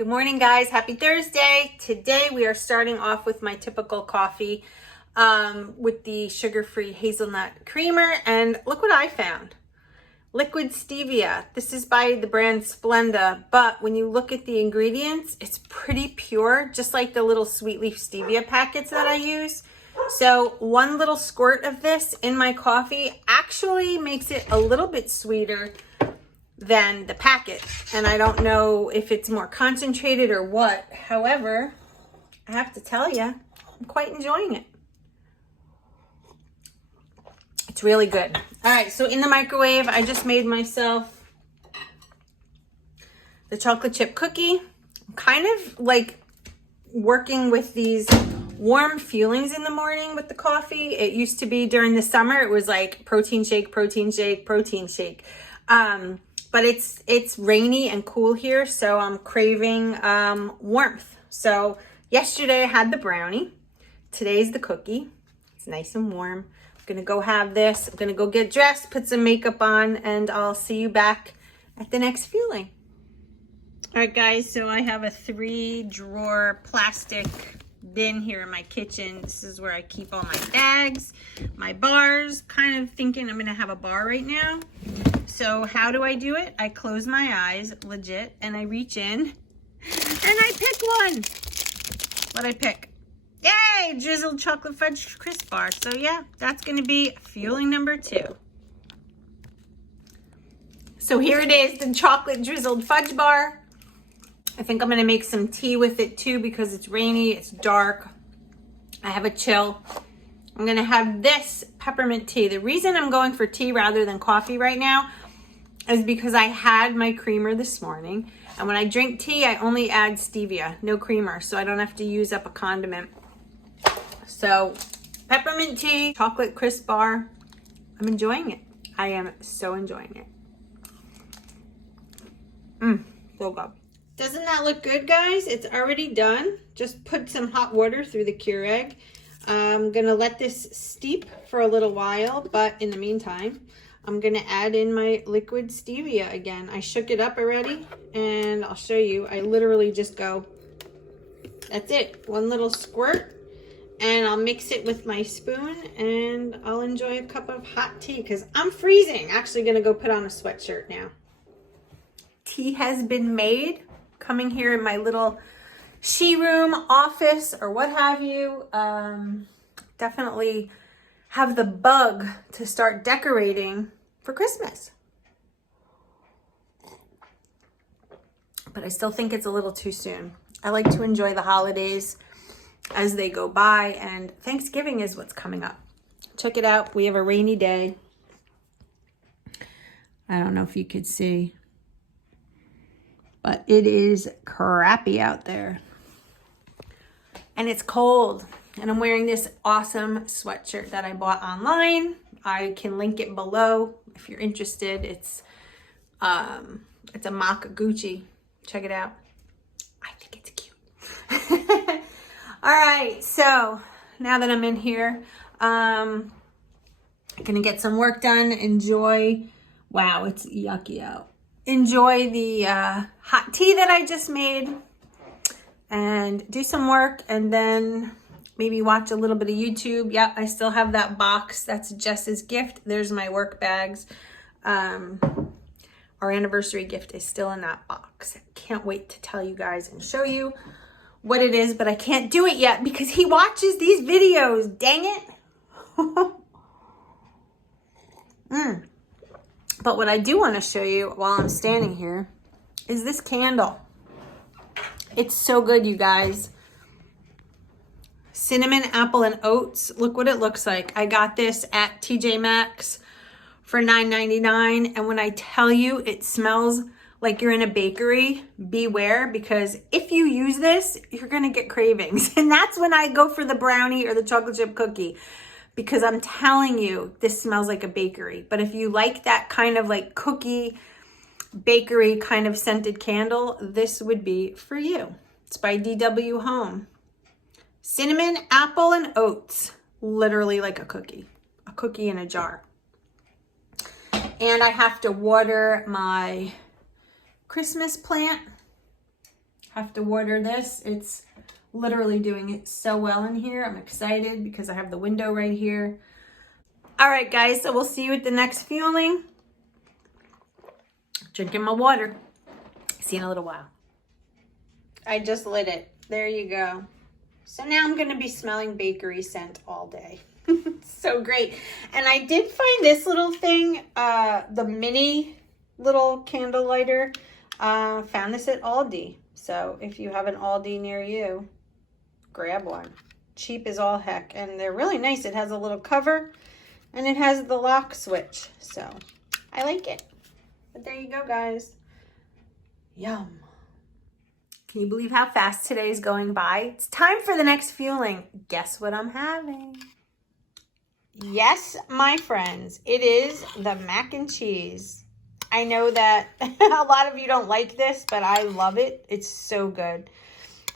Good morning, guys. Happy Thursday. Today we are starting off with my typical coffee with the sugar-free hazelnut creamer. And look what I found. Liquid stevia. This is by the brand Splenda, but when you look at the ingredients, it's pretty pure, just like the little sweet leaf stevia packets that I use. So one little squirt of this in my coffee actually makes it a little bit sweeter than the packet. And I don't know if it's more concentrated or what. However, I have to tell you, I'm quite enjoying it. It's really good. All right, so in the microwave, I just made myself the chocolate chip cookie. I'm kind of like working with these warm feelings in the morning with the coffee. It used to be during the summer, it was like protein shake, protein shake, protein shake. But it's rainy and cool here, so I'm craving warmth. So yesterday I had the brownie. Today's the cookie. It's nice and warm. I'm gonna go have this. I'm gonna go get dressed, put some makeup on, and I'll see you back at the next fueling. All right, guys, so I have a 3-drawer plastic bin here in my kitchen. This is where I keep all my bags, my bars. Kind of thinking I'm gonna have a bar right now. So how do I do it? I close my eyes, legit, and I reach in, and I pick one. What'd I pick? Yay, drizzled chocolate fudge crisp bar. So yeah, that's gonna be fueling number 2. So here it is, the chocolate drizzled fudge bar. I think I'm gonna make some tea with it too because it's rainy, it's dark. I have a chill. I'm gonna have this peppermint tea. The reason I'm going for tea rather than coffee right now is because I had my creamer this morning. And when I drink tea, I only add stevia, no creamer, so I don't have to use up a condiment. So peppermint tea, chocolate crisp bar. I'm enjoying it. I am so enjoying it. So good. Doesn't that look good, guys? It's already done. Just put some hot water through the Keurig. I'm gonna let this steep for a little while, but in the meantime, I'm gonna add in my liquid stevia again. I shook it up already, and I'll show you. I literally just go, that's it, one little squirt, and I'll mix it with my spoon, and I'll enjoy a cup of hot tea, because I'm freezing. Actually gonna go put on a sweatshirt now. Tea has been made. Coming here in my little she room, office, or what have you. Definitely have the bug to start decorating for Christmas. But I still think it's a little too soon. I like to enjoy the holidays as they go by, and Thanksgiving is what's coming up. Check it out. We have a rainy day. I don't know if you could see, but it is crappy out there. And it's cold. And I'm wearing this awesome sweatshirt that I bought online. I can link it below if you're interested. It's a mock Gucci. Check it out. I think it's cute. All right, so now that I'm in here, I'm gonna get some work done. Enjoy. Wow, it's yucky out. Enjoy the hot tea that I just made and do some work, and then maybe watch a little bit of YouTube. Yep, I still have that box. That's Jess's gift. There's my work bags. Our anniversary gift is still in that box. Can't wait to tell you guys and show you what it is, but I can't do it yet because he watches these videos. Dang it. But what I do want to show you while I'm standing here is this candle. It's so good, you guys. Cinnamon, apple, and oats. Look what it looks like. I got this at TJ Maxx for $9.99. And when I tell you it smells like you're in a bakery, beware, because if you use this, you're going to get cravings. And that's when I go for the brownie or the chocolate chip cookie, because I'm telling you, this smells like a bakery. But if you like that kind of like cookie, bakery kind of scented candle, this would be for you. It's by DW Home. Cinnamon, apple, and oats. Literally like a cookie in a jar. And I have to water my Christmas plant Have to water this. It's literally doing it so well in here. I'm excited because I have the window right here. All right, guys, so we'll see you at the next fueling. Drinking my water. See you in a little while. I just lit it. There you go. So now I'm going to be smelling bakery scent all day. So great. And I did find this little thing, the mini little candle lighter. Found this at Aldi. So if you have an Aldi near you, grab one. Cheap as all heck. And they're really nice. It has a little cover and it has the lock switch. So I like it. But there you go, guys. Yum. Can you believe how fast today is going by? It's time for the next fueling. Guess what I'm having? Yes, my friends, it is the mac and cheese. I know that a lot of you don't like this, but I love it. It's so good.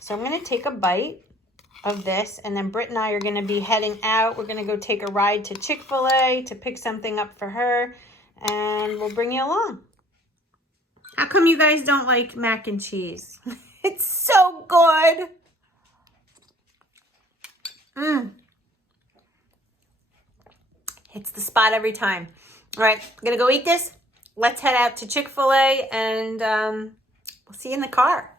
So I'm going to take a bite of this, and then Britt and I are going to be heading out. We're going to go take a ride to Chick-fil-A to pick something up for her, and we'll bring you along. How come you guys don't like mac and cheese? It's so good. Hits the spot every time. All right, I'm going to go eat this. Let's head out to Chick-fil-A, and we'll see you in the car.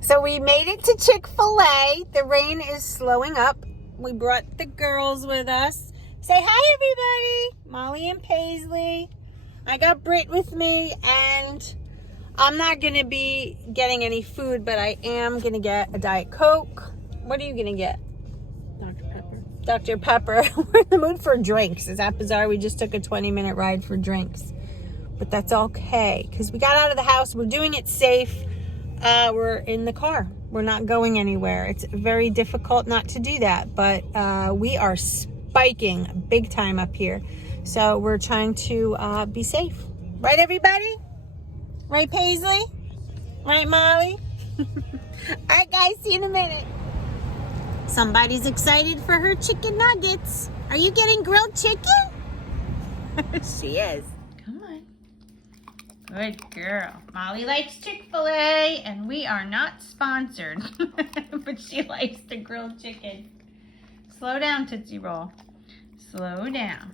So we made it to Chick-fil-A. The rain is slowing up. We brought the girls with us. Say hi, everybody. Molly and Paisley. I got Britt with me, and I'm not going to be getting any food, but I am going to get a Diet Coke. What are you going to get? Dr. Pepper. Dr. Pepper. We're in the mood for drinks. Is that bizarre? We just took a 20-minute ride for drinks. But that's okay, because we got out of the house. We're doing it safe. We're in the car. We're not going anywhere. It's very difficult not to do that, but we are spiking big time up here. So we're trying to be safe. Right, everybody? Right, Paisley? Right, Molly? All right, guys, see you in a minute. Somebody's excited for her chicken nuggets. Are you getting grilled chicken? She is. Come on. Good girl. Molly likes Chick-fil-A, and we are not sponsored, but she likes the grilled chicken. Slow down, Tootsie Roll. Slow down.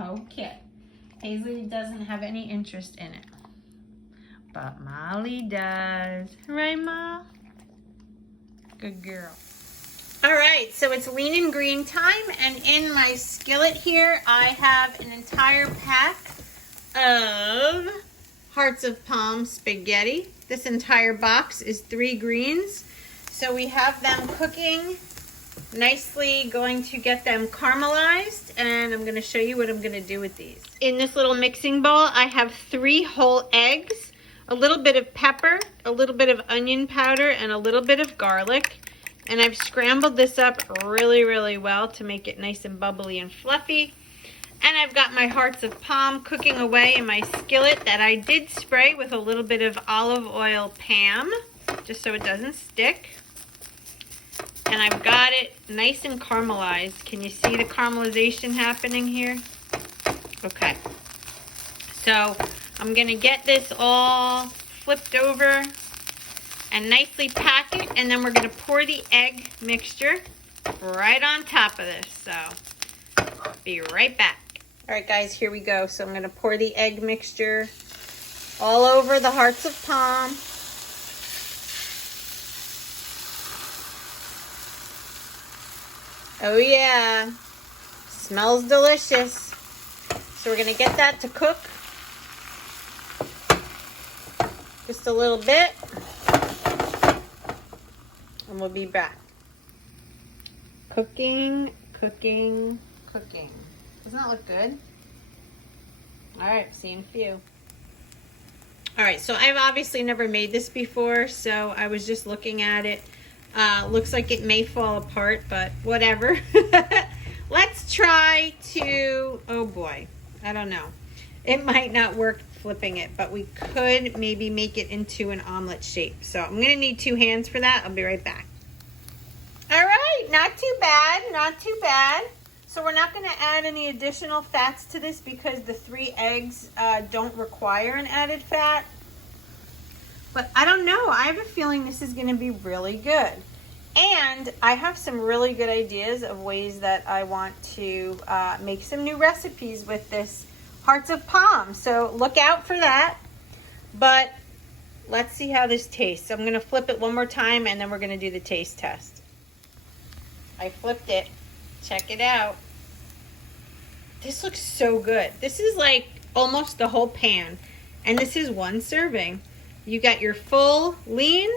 Okay. Paisley doesn't have any interest in it, but Molly does. Right, Ma? Good girl. All right, so it's lean and green time, and in my skillet here, I have an entire pack of Hearts of Palm spaghetti. This entire box is 3 greens, so we have them cooking nicely. Going to get them caramelized, and I'm going to show you what I'm going to do with these. In this little mixing bowl, I have 3 whole eggs, a little bit of pepper, a little bit of onion powder, and a little bit of garlic. And I've scrambled this up really, really well to make it nice and bubbly and fluffy. And I've got my Hearts of Palm cooking away in my skillet that I did spray with a little bit of olive oil Pam, just so it doesn't stick. And I've got it nice and caramelized. Can you see the caramelization happening here? Okay. So I'm going to get this all flipped over and nicely pack it, and then we're going to pour the egg mixture right on top of this. So be right back. All right, guys, here we go. So I'm going to pour the egg mixture all over the Hearts of Palm. Oh yeah, smells delicious. So we're going to get that to cook just a little bit. And we'll be back. Cooking, cooking, cooking. Doesn't that look good? All right, see you in a few. All right, so I've obviously never made this before, so I was just looking at it. Looks like it may fall apart, but whatever. Let's try to, oh boy, I don't know. It might not work flipping it, but we could maybe make it into an omelet shape. So I'm gonna need 2 hands for that. I'll be right back. All right, not too bad, not too bad. So we're not going to add any additional fats to this because the 3 eggs don't require an added fat. But I don't know. I have a feeling this is going to be really good. And I have some really good ideas of ways that I want to make some new recipes with this hearts of palm. So look out for that. But let's see how this tastes. I'm going to flip it one more time and then we're going to do the taste test. I flipped it. Check it out. This looks so good. This is like almost the whole pan. And this is 1 serving. You got your full lean,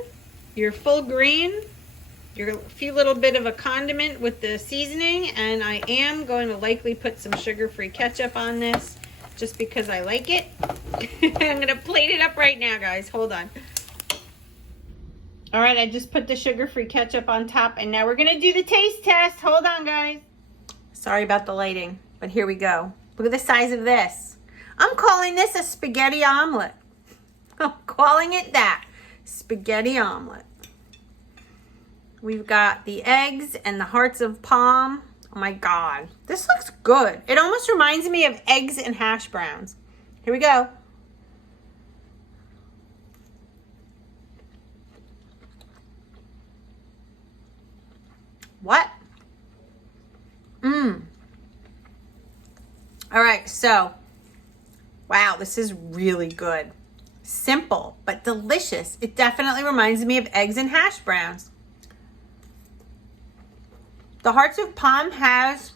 your full green, your few little bit of a condiment with the seasoning. And I am going to likely put some sugar-free ketchup on this just because I like it. I'm going to plate it up right now, guys. Hold on. All right, I just put the sugar-free ketchup on top, and now we're going to do the taste test. Hold on, guys. Sorry about the lighting, but here we go. Look at the size of this. I'm calling this a spaghetti omelet. I'm calling it that. Spaghetti omelet. We've got the eggs and the hearts of palm. Oh my God. This looks good. It almost reminds me of eggs and hash browns. Here we go. What? All right, so, wow, this is really good. Simple, but delicious. It definitely reminds me of eggs and hash browns. The hearts of palm has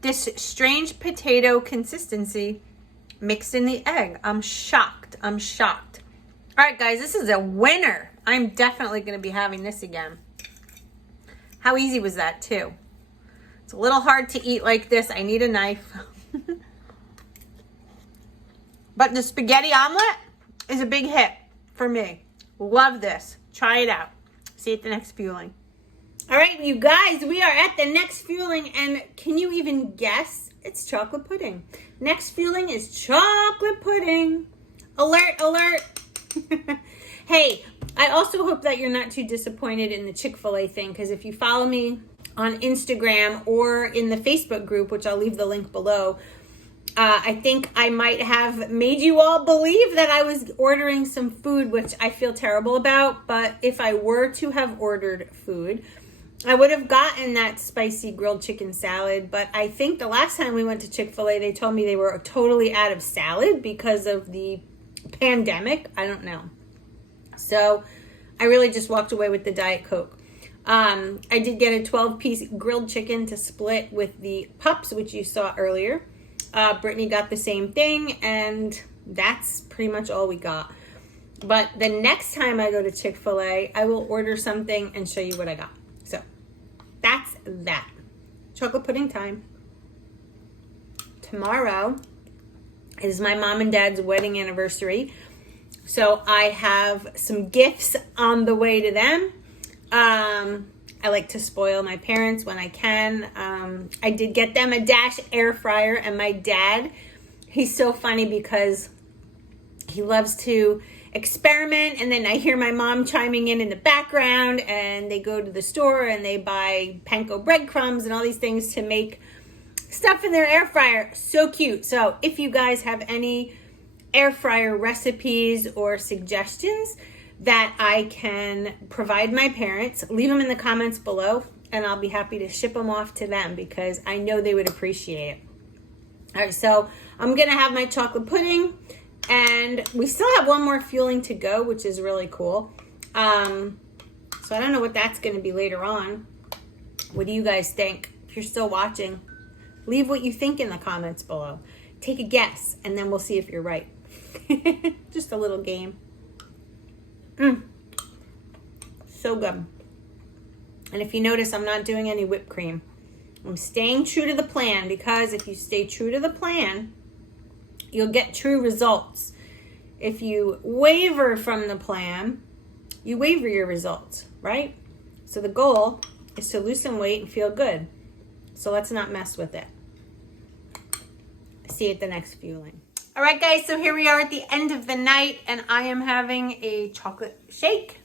this strange potato consistency mixed in the egg. I'm shocked. I'm shocked. All right, guys, this is a winner. I'm definitely going to be having this again. How easy was that, too? It's a little hard to eat like this. I need a knife. But the spaghetti omelet is a big hit for me. Love this. Try it out. See you at the next fueling. All right, you guys, we are at the next fueling, and can you even guess? It's chocolate pudding. Next fueling is chocolate pudding. Alert, alert. Hey, I also hope that you're not too disappointed in the Chick-fil-A thing, because if you follow me on Instagram or in the Facebook group, which I'll leave the link below, I think I might have made you all believe that I was ordering some food, which I feel terrible about. But if I were to have ordered food, I would have gotten that spicy grilled chicken salad. But I think the last time we went to Chick-fil-A, they told me they were totally out of salad because of the pandemic. I don't know. So I really just walked away with the Diet Coke. I did get a 12-piece grilled chicken to split with the pups, which you saw earlier. Brittany got the same thing, and that's pretty much all we got. But the next time I go to Chick-fil-A, I will order something and show you what I got. So that's that. Chocolate pudding time. Tomorrow is my mom and dad's wedding anniversary. So I have some gifts on the way to them. I like to spoil my parents when I can. I did get them a Dash air fryer, and my dad, he's so funny because he loves to experiment, and then I hear my mom chiming in the background, and they go to the store and they buy panko breadcrumbs and all these things to make stuff in their air fryer. So cute. So if you guys have any air fryer recipes or suggestions that I can provide my parents, leave them in the comments below, and I'll be happy to ship them off to them because I know they would appreciate it. All right, so I'm gonna have my chocolate pudding, and we still have one more fueling to go, which is really cool. So I don't know what that's gonna be later on. What do you guys think? If you're still watching, leave what you think in the comments below. Take a guess, and then we'll see if you're right. Just a little game. So good. And if you notice, I'm not doing any whipped cream. I'm staying true to the plan, because if you stay true to the plan, you'll get true results. If you waver from the plan, you waver your results, right? So the goal is to lose some weight and feel good. So let's not mess with it. See you at the next fueling. All right, guys, so here we are at the end of the night, and I am having a chocolate shake.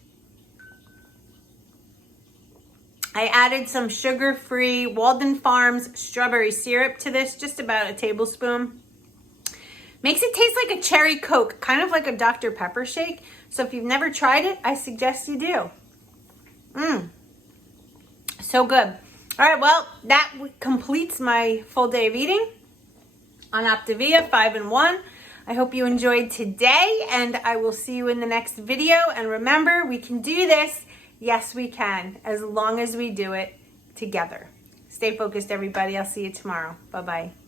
I added some sugar-free Walden Farms strawberry syrup to this, just about a tablespoon. Makes it taste like a cherry Coke, kind of like a Dr. Pepper shake. So if you've never tried it, I suggest you do. So good. All right, well, that completes my full day of eating on Optavia 5-in-1. I hope you enjoyed today, and I will see you in the next video. And remember, we can do this. Yes, we can, as long as we do it together. Stay focused, everybody. I'll see you tomorrow. Bye-bye.